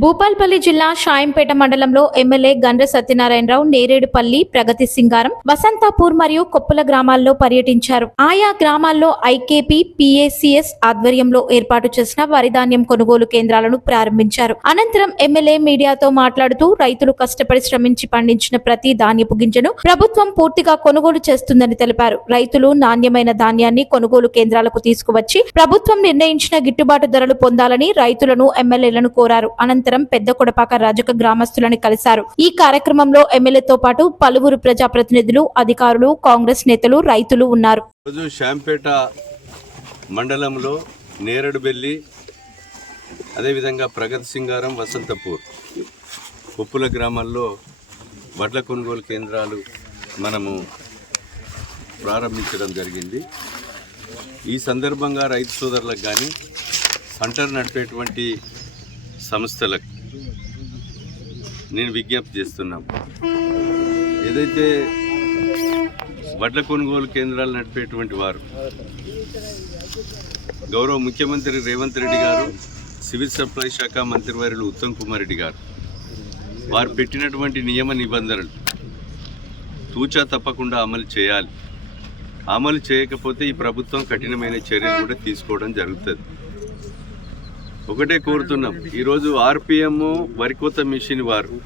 భూపాల్పల్లి జిల్లా షాయంపేట మండలంలో ఎమ్మెల్యే గండ్ర సత్యనారాయణరావు నేరేడుపల్లి ప్రగతి సింగారం వసంతాపూర్ మరియు కొప్పుల గ్రామాల్లో పర్యటించారు. ఆయా గ్రామాల్లో ఐకేపీ పిఏసిఎస్ ఆధ్వర్యంలో ఏర్పాటు చేసిన వరిధాన్యం కొనుగోలు కేంద్రాలను ప్రారంభించారు. అనంతరం ఎమ్మెల్యే మీడియాతో మాట్లాడుతూ రైతులు కష్టపడి శ్రమించి పండించిన ప్రతి ధాన్యపు గింజను ప్రభుత్వం పూర్తిగా కొనుగోలు చేస్తుందని తెలిపారు. రైతులు నాణ్యమైన ధాన్యాన్ని కొనుగోలు కేంద్రాలకు తీసుకువచ్చి ప్రభుత్వం నిర్ణయించిన గిట్టుబాటు ధరలు పొందాలని రైతులను ఎమ్మెల్యేలను కోరారు. అనంతరం పెద్ద కొడపాక రాజక గ్రామస్తులను కలిశారు. ఈ కార్యక్రమంలో ఎమ్మెల్యేతో పాటు పలువురు ప్రజాప్రతినిధులు అధికారులు కాంగ్రెస్ నేతలు రైతులు ఉన్నారు. రోజు శాంపేట మండలంలో నేరడుబెల్లి అదేవిధంగా ప్రగతి సింగారం వసంతపూర్ ఉప్పుల గ్రామాల్లో వడ్ల కొనుగోలు కేంద్రాలు మనము ప్రారంభించడం జరిగింది. ఈ సందర్భంగా రైతు సోదరులకు కానీ సంటర్ నడిపేటువంటి సంస్థలకు నేను విజ్ఞప్తి చేస్తున్నాను ఏదైతే వడ్ల కొనుగోలు కేంద్రాలు నడిపేటువంటి వారు గౌరవ ముఖ్యమంత్రి రేవంత్ రెడ్డి గారు సివిల్ సప్లై శాఖ మంత్రివర్యులు ఉత్తమ్ కుమార్ రెడ్డి గారు వారు పెట్టినటువంటి నియమ నిబంధనలు తూచా తప్పకుండా అమలు చేయాలి. అమలు చేయకపోతే ఈ ప్రభుత్వం కఠినమైన చర్యలు కూడా తీసుకోవడం జరుగుతుంది. ఒకటే కోరుతున్నాం. ఈరోజు ఆర్పిఎం వరికోత మిషన్ వారు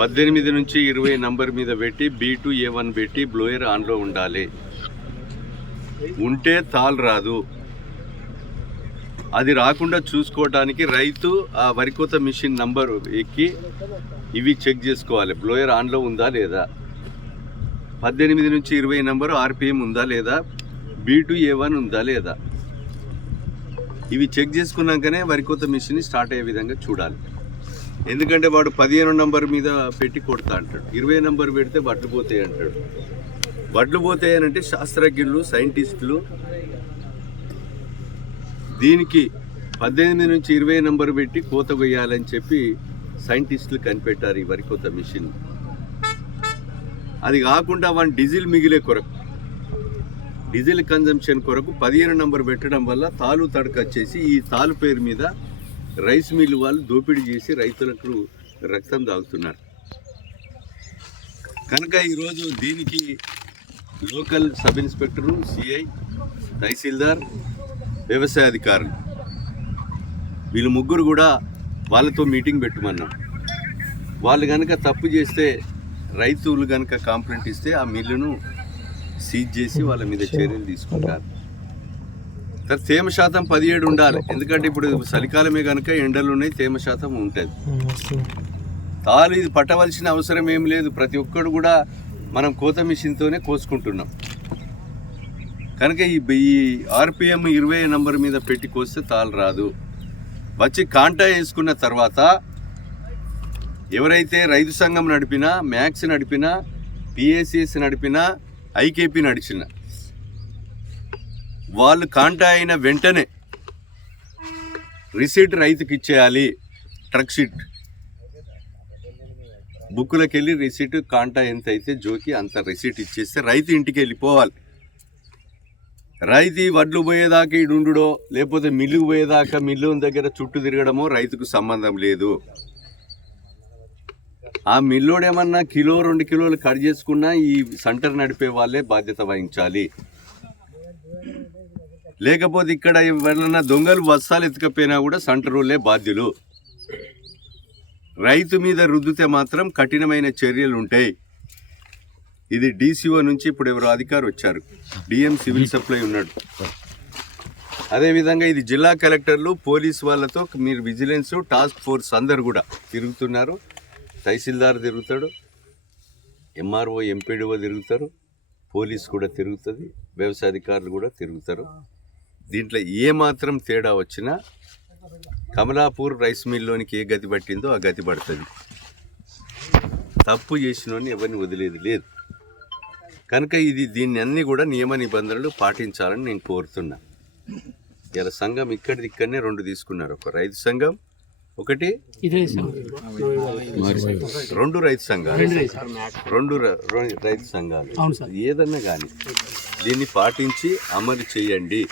పద్దెనిమిది నుంచి ఇరవై నంబర్ మీద పెట్టి బీ టూ ఏ వన్ పెట్టి బ్లోయర్ ఆన్లో ఉండాలి. ఉంటే తాల్ రాదు. అది రాకుండా చూసుకోవటానికి రైతు ఆ వరికోత మిషన్ నంబర్ ఎక్కి ఇవి చెక్ చేసుకోవాలి. బ్లోయర్ ఆన్లో ఉందా లేదా? పద్దెనిమిది నుంచి ఇరవై నంబరు ఆర్పిఎం ఉందా లేదా? బీ టు ఏ వన్ ఉందా లేదా? ఇవి చెక్ చేసుకున్నాకనే వరి కోత మిషన్ స్టార్ట్ అయ్యే విధంగా చూడాలి. ఎందుకంటే వాడు పదిహేను నంబర్ మీద పెట్టి కొడతా అంటాడు. ఇరవై నంబర్ పెడితే వడ్లు పోతాయి అంటాడు. వడ్లు పోతాయనంటే అంటే శాస్త్రజ్ఞులు సైంటిస్టులు దీనికి పద్దెనిమిది నుంచి ఇరవై నంబర్ పెట్టి కోత కొయ్యాలని చెప్పి సైంటిస్టులు కనిపెట్టారు ఈ వరికోత మిషన్. అది కాకుండా వన్ డీజిల్ మిగిలే కొరకు. డీజిల్ కన్జంప్షన్ కొరకు పదిహేను నంబర్ పెట్టడం వల్ల తాలు తడక వచ్చేసి ఈ తాలు పేరు మీద రైస్ మిల్ వాళ్ళు దోపిడీ చేసి రైతులకు రక్తం దాగుతున్నారు కనుక ఈరోజు దీనికి local sub inspector CI tahsildar వ్యవసాయ అధికారులు వీళ్ళు ముగ్గురు కూడా వాళ్ళతో మీటింగ్ పెట్టమన్నాం. వాళ్ళు కనుక తప్పు చేస్తే రైతులు కనుక కాంప్లైంట్ ఇస్తే ఆ మిల్లును సీజ్ చేసి వాళ్ళ మీద చర్యలు తీసుకుంటారు. తర్వాత తేమ శాతం పదిహేడు ఉండాలి. ఎందుకంటే ఇప్పుడు చలికాలమే కనుక ఎండలు ఉన్నాయి తేమ శాతం ఉంటుంది. తాలు ఇది పట్టవలసిన అవసరం ఏం లేదు. ప్రతి ఒక్కడు కూడా మనం కోత మిషన్తోనే కోసుకుంటున్నాం. కనుక ఈ ఈ ఆర్పిఎం ఇరవై నంబర్ మీద పెట్టి కోస్తే తాలు రాదు. వచ్చి కాంటా వేసుకున్న తర్వాత ఎవరైతే రైతు సంఘం నడిపినా మ్యాక్స్ నడిపినా పిఏసిఎస్ నడిపినా ఐకేపీ నడిచిన. వాళ్ళు కాంటా అయిన వెంటనే రిసీట్ రైతుకి ఇచ్చేయాలి ట్రక్ షీట్. బుక్కులకు వెళ్ళి రిసీట్ కాంటా ఎంత అయితే జోకి అంత రిసీట్ ఇచ్చేస్తే రైతు ఇంటికి వెళ్ళిపోవాలి రైతు వడ్లు పోయేదాకా ఇడుండుడో లేకపోతే మిల్లుకు పోయేదాకా మిల్లు దగ్గర చుట్టూ తిరగడమో రైతుకు సంబంధం లేదు. ఆ మిల్లోడు ఏమన్నా కిలో రెండు కిలోలు కట్ చేసుకున్నా ఈ సెంటర్ నడిపే వాళ్ళే బాధ్యత వహించాలి. లేకపోతే ఇక్కడ ఎవరన్నా దొంగలు బస్సాలు ఎత్తుకపోయినా కూడా సెంటర్ వాళ్ళే బాధ్యులు. రైతు మీద రుద్దితే మాత్రం కఠినమైన చర్యలు ఉంటాయి. ఇది డీసీఓ నుంచి ఇప్పుడు ఎవరో అధికారి వచ్చారు. డిఎం సివిల్ సప్లై ఉన్నాడు. అదేవిధంగా ఇది జిల్లా కలెక్టర్లు పోలీస్ వాళ్ళతో మీరు విజిలెన్స్ టాస్క్ ఫోర్స్ అందరు కూడా తిరుగుతున్నారు. తహసీల్దార్ తిరుగుతాడు ఎంఆర్ఓ ఎంపీడీఓ తిరుగుతారు పోలీస్ కూడా తిరుగుతుంది వ్యవసాయ అధికారులు కూడా తిరుగుతారు. దీంట్లో ఏ మాత్రం తేడా వచ్చినా కమలాపూర్ రైస్ మిల్లోనికి ఏ గతి పట్టిందో ఆ గతి పడుతుంది. తప్పు చేసిన ఎవరిని వదిలేది లేదు. కనుక ఇది దీన్ని అన్ని కూడా నియమ నిబంధనలు పాటించాలని నేను కోరుతున్నా. ఇలా సంఘం ఇక్కడిది ఇక్కడనే రెండు తీసుకున్నారు. ఒక రైతు సంఘం ఒకటి రెండు రైతు సంఘాలు. రెండు రైతు సంఘాలు. ఏదన్నా కానీ దీన్ని పాటించి అమలు చేయండి.